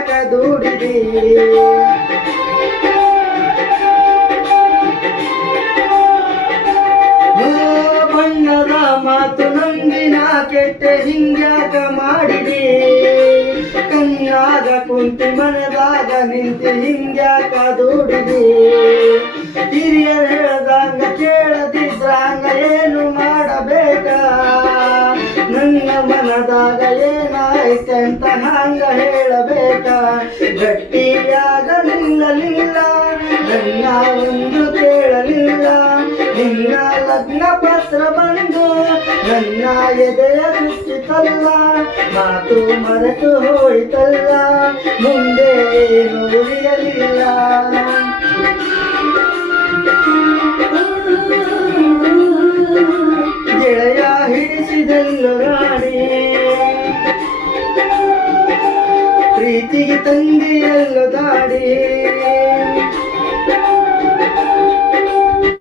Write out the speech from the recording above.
ಹಿಂಗ್ಯಾಕ ದುಡಿದಿ ಬಣ್ಣದ ಮಾತು ನಂಬಿನ ಕೆಟ್ಟೆ ಹಿಂಗ್ಯಾಕ ಮಾಡಿದಿ ಕನ್ಯಾಗ ಕುಂತಿ ಮನದಾಗ ನಿಂತಿ ಹಿಂಗ್ಯಾಕ ದುಡಿದಿ ಹಿರಿಯರು ಹೇಳ್ದಂಗ ಕೇಳದಿದ್ರಂಗ ಏನು ಮಾಡಬೇಕ ನನ್ನ ಮನದಾಗ ಏನಾಯ್ತೆ ಅಂತ ಹಂಗ ಹೇಳಬೇಕ ಗಟ್ಟಿಯಾಗಲಿಲ್ಲ ನನ್ನ ಒಂದು ಕೇಳಲಿಲ್ಲ ನಿನ್ನ ಲಗ್ನ ಪತ್ರ ಬಂದು ನನ್ನ ಎದೆಯ ಸುತ್ತಿತಲ್ಲ ಮಾತು ಮರೆತು ಹೋಯ್ತಲ್ಲ ಮುಂದೆ ಏನು ಉಳಿಯಲಿಲ್ಲ ಗೆಳೆಯ ಹಿಡಿಸಿದೆಲ್ಲೋ ರಾಣಿ ಪ್ರೀತಿಗೆ ತಂದೆಯಲ್ಲೋ ದಾಡಿ